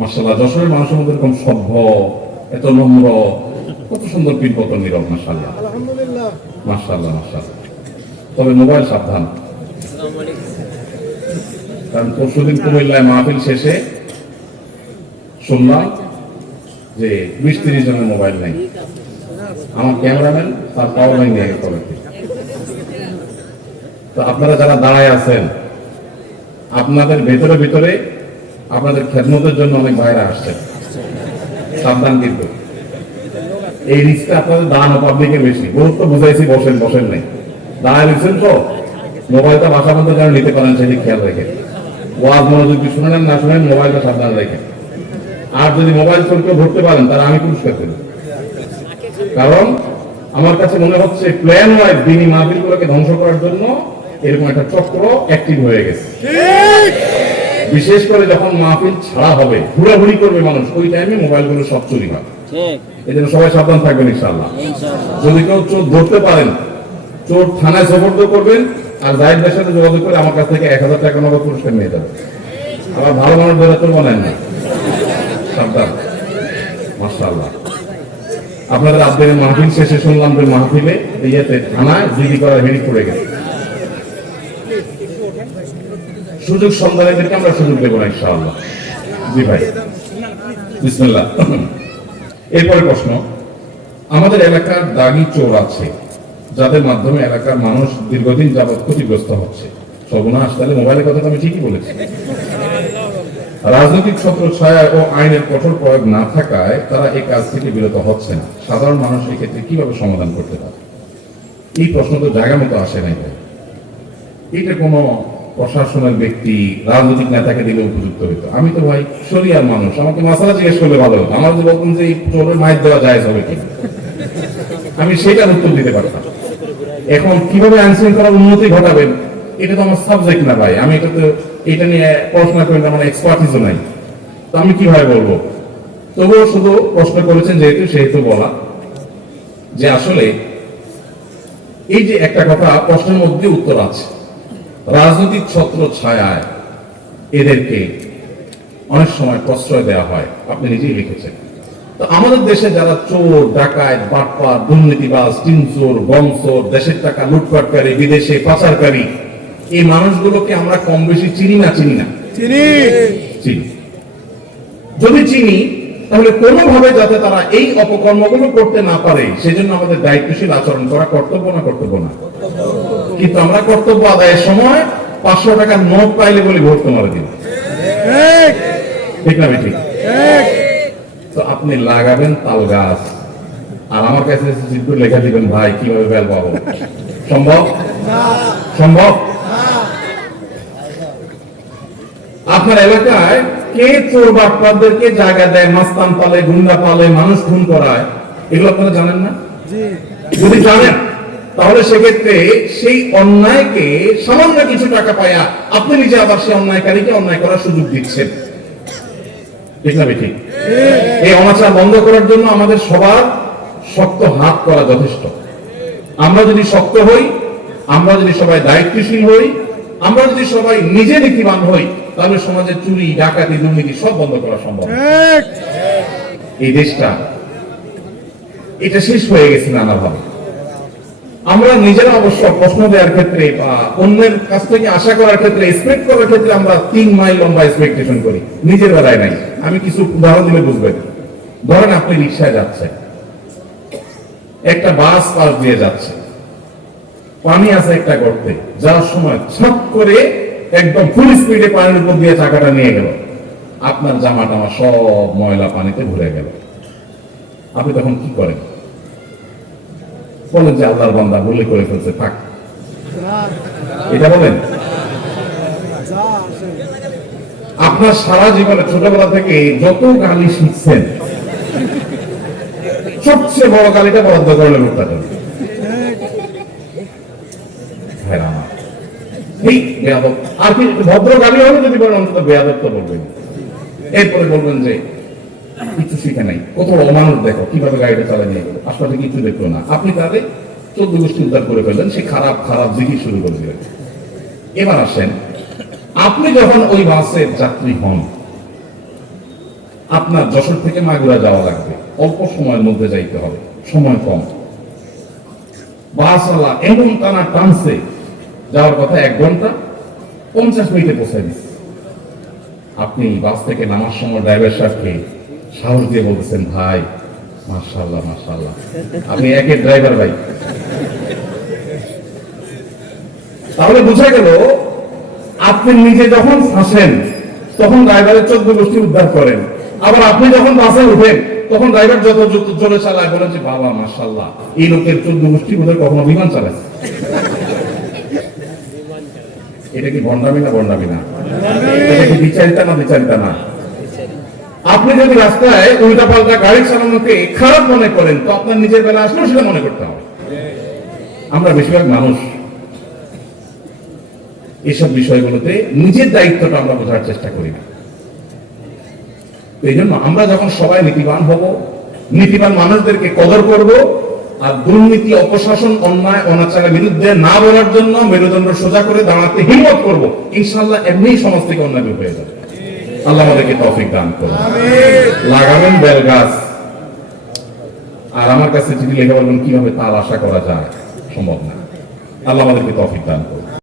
মাশাআল্লাহ, যশোরের মানুষের মধ্যে এরকম সভ্য, এত নম্র, কত সুন্দর পিনপতন নীরব। মাশাআল্লাহ, আলহামদুলিল্লাহ, মাশাআল্লাহ, মাশাআল্লাহ। তবে মোবাইল সাবধান, কারণ পরশুদিন কুমিল্লায় মাহফিল শেষে শুনলাম যে 20-30 জনের মোবাইল নেই। আমার ক্যামেরাম্যান তার পাওয়ার ব্যাংক নিয়ে গেছে। তো আপনারা যারা দাঁড়ায় আছেন, আপনাদের ভেতরে ভেতরে আপনাদের খেদমতের জন্য অনেক ভাইরা আসছেন, সাবধান। কিন্তু এই রিস্কটা আপনাদের দাঁড়ানো পাবলিকের বেশি। গুরুত্ব বুঝাইছি, বসেন বসেন নেই, দাঁড়ায় রয়েছেন তো মোবাইলটা বাসা মধ্যে যেন নিতে পারেন সেদিকে খেয়াল রেখে। ওয়াজ মনোযোগ শুনেন না শুনেন, মোবাইলটা সাবধান রেখে। আর যদি মোবাইল ফোন কেউ ধরতে পারেন তারা আমি পুরস্কার দেব। কারণ আমার কাছে মনে হচ্ছে প্ল্যান ওয়াইজ দিনী মাহফিলগুলোকে ধ্বংস করার জন্য এরকম একটা চক্র অ্যাক্টিভ হয়ে গেছে। বিশেষ করে যখন মাহফিল ছাড়া হবে, ঘুরাঘুরি করবে মানুষ, ওই টাইমে মোবাইলগুলো সব চুরি হবে। এই জন্য সবাই সাবধান থাকবেন ইনশাআল্লাহ। যদি কেউ চোর ধরতে পারেন, চোর থানায় সোপর্দ করবেন, আর জাহিদের সাথে যোগাযোগ করে আমার কাছ থেকে 1000 টাকা নগদ পুরস্কার নিয়ে যাবে। আবার ভালো মানুষ ধরে চোর বানায় না, সাবধান। মাশাআল্লাহ, আপনাদের আজকের মাহফিল শেষে শুনলাম যে মাহফিলে ইয়েতে থানায় জিডি করার হেডি পড়ে গেছে। সুযোগ সন্ধানীদেরকে আমরা সুযোগ দেবো না ইনশাআল্লাহ। জি ভাই, বিসমিল্লাহ। এরপরে প্রশ্ন, আমাদের এলাকার দাগি চোর আছে যাদের মাধ্যমে এলাকার মানুষ দীর্ঘদিন যাবৎ ক্ষতিগ্রস্ত হচ্ছে। সর্বনাশ, তাহলে মোবাইলের কথা তো আমি ঠিকই বলেছি। রাজনৈতিক ছত্রছায়া ও আইনের কঠোর প্রয়োগ না থাকায় তারা এই কাজ থেকে বিরত হচ্ছে না। সাধারণ মানুষ এই ক্ষেত্রে কিভাবে সমাধান করতে পারে? এই প্রশ্ন তো জায়গা মতো আসে নাই ভাই। এটা কোনো প্রশাসনের ব্যক্তি, রাজনৈতিক নেতাকে দিলে উপযুক্ত হইতো। আমি তো ভাই শরিয়ার মানুষ, আমাকে মাসালা জিজ্ঞেস করলে ভালো হতো। আমার যে বলতাম যে এই চোরের মাইর দেওয়া যায় হবে কি, আমি সেটার উত্তর দিতে পারতাম। এখন কিভাবে আইন শৃঙ্খলার উন্নতি ঘটাবেন, এটা তো আমার সাবজেক্ট না ভাই। আমি এটা নিয়ে পড়াশোনা করি, আমার এক্সপার্টিসও নাই, তো আমি কিভাবে বলবো? তবুও শুধু প্রশ্ন করেছেন যেহেতু, সেহেতু বলা যে আসলে এই যে একটা কথা প্রশ্নের মধ্যে উত্তর আছে, রাজনৈতিক ছত্র ছায়ায় এদেরকে অনেক সময় প্রশ্রয় দেওয়া হয়। আপনি নিজেই লিখেছেন। তো আমাদের দেশে যারা চোর, ডাকাত, বাটপার, দুর্নীতিবাজ, টিনচোর, বংচোর, দেশের টাকা লুটপাটকারী, বিদেশে পাচারকারী, এই মানুষগুলোকে আমরা কম বেশি চিনি না? চিনি না? চিনি। যদি চিনি, তাহলে কোনোভাবে যাতে তারা এই অপকর্মগুলো করতে না পারে সেজন্য আমাদের দায়িত্বশীল আচরণ করা কর্তব্য না? কর্তব্য না? কিন্তু আমরা কর্তব্য আদায়ের সময় 500 টাকার নোট পাইলে বলে ভোট মারা দিন, ঠিক না? ঠিক। তো আপনি লাগাবেন তাল গাছ, আর আমার কাছে লেখা দিবেন ভাই কিভাবে বেল পাবো? সম্ভব? সম্ভব? আপনার এলাকায় কে চোর বাটপারদেরকে জায়গা দেয়, মাস্তান পালে, গুন্ডা পালে, মানুষ খুন করায়, এগুলো আপনারা জানেন না? যদি জানেন, তাহলে সেক্ষেত্রে সেই অন্যায়কে সামান্য কিছু টাকা পায়া আপনি নিজে আবার সেই অন্যায়কারীকে অন্যায় করার সুযোগ দিচ্ছেন, ঠিক না? ঠিক। এই অনাচার বন্ধ করার জন্য আমাদের সবার শক্ত হাত করা যথেষ্ট। আমরা যদি শক্ত হই, আমরা যদি সবাই দায়িত্বশীল হই, আমরা যদি সবাই নিজে নীতিবান হই, তাহলে সমাজের চুরি, ডাকাতি, দুর্নীতি সব বন্ধ করা সম্ভব। এই দেশটা এটা শেষ হয়ে গেছে নানাভাবে। আমরা নিজেরা অবশ্য প্রশ্ন দেওয়ার ক্ষেত্রে বা অন্যের কাছ থেকে আশা করার ক্ষেত্রে, এক্সপেক্ট করার ক্ষেত্রে আমরা 3 মাইল লম্বা এক্সপেকটেশন করি, নিজের বেলায় নাই। আমি কিছু উদাহরণ দিলে বুঝবেন। ধরেন আপনি রিক্সায় যাচ্ছেন, একটা বাস পাশ দিয়ে যাচ্ছে, পানি আছে একটা গর্তে, যাওয়ার সময় ছট করে একদম ফুল স্পিডে পানির উপর দিয়ে চাকাটা নিয়ে গেল, আপনার জামা টামা সব ময়লা পানিতে ভরে গেল। আপনি তখন কি করেন? বলেন যে আল্লাহর বান্দা ভুলে করে ফেলছে, থাক, এটা বলেন? আপনার সারা জীবনে ছোটবেলা থেকে যত গালি শিখছেন, সবচেয়ে বড় গালিটা বরাদ্দ করলে লোকটা আর কি ভদ্র গালি হবে যদি বলেন, অন্তত বেয়াদব বলবেন। এরপরে বলবেন যে কিছু শিখে নাই, কত অমানুষ দেখো কিভাবে গাড়িটা চালা নিয়ে গেল, আশপাশে কিছু দেখলো না। আপনি তাহলে 14 গোষ্ঠী উদ্ধার করে ফেললেন, সে খারাপ খারাপ জিনিস শুরু করে দিলেন। এবার আসেন, আপনি যখন ওই বাসের যাত্রী হন, আপনার যশোর থেকে মাগুরা যাওয়া লাগবে, অল্প সময়ের মধ্যে যাইতে হবে, সময় কম। বাসওয়ালা এমন টানা টানছে, যাওয়ার কথা 1 ঘন্টা 50 মিনিটে পৌঁছায় দিচ্ছে। আপনি বাস থেকে নামার সময় ড্রাইভার সাহেবকে সাহস দিয়ে বলতেছেন, ভাই মাশাআল্লাহ মাশাআল্লাহ, আপনি একের ড্রাইভার ভাই। তাহলে বোঝা গেল আপনি নিজে যখন ফাঁসেন তখন ড্রাইভারের 14 গোষ্ঠী উদ্ধার করেন, আবার আপনি যখন বাসে উঠেন তখন ড্রাইভার যত জোরে চালায় বলেন যে বাবা মাশাআল্লাহ, এই লোকের 14 গোষ্ঠী বোধহয় কখনো বিমান চালাচ্ছে। এটা কি ভণ্ডামি না? ভণ্ডামি না? এটা কি বিচারিতা না? বিচারিতা না? আপনি যদি রাস্তায় উল্টা পাল্টা গাড়ি চালানোকে খারাপ মনে করেন তো আপনার নিজের বেলা আসলেও সেটা মনে করতে হবে। আমরা বেশিরভাগ মানুষ এসব বিষয়গুলোতে নিজের দায়িত্বটা আমরা বোঝার চেষ্টা করি না। এই জন্য আমরা যখন সবাই নীতিবান হব, নীতিবান মানুষদেরকে কদর করব, আর দুর্নীতি, অপশাসন, অন্যায় অনাচারের বিরুদ্ধে না বলার জন্য মেরুদণ্ড সোজা করে দাঁড়াতে হিম্মত করব, ইনশাআল্লাহ এমনিই সমাজ থেকে অন্যায় দূর হয়ে যাবে। আল্লাহ আমাদেরকে তৌফিক দান করুন। লাগাবেন বেল গাছ, আর আমার কাছে চিঠি লিখে বলবেন কিভাবে তার আশা করা যায়, সম্ভব না। আল্লাহ আমাদেরকে তৌফিক দান করুন।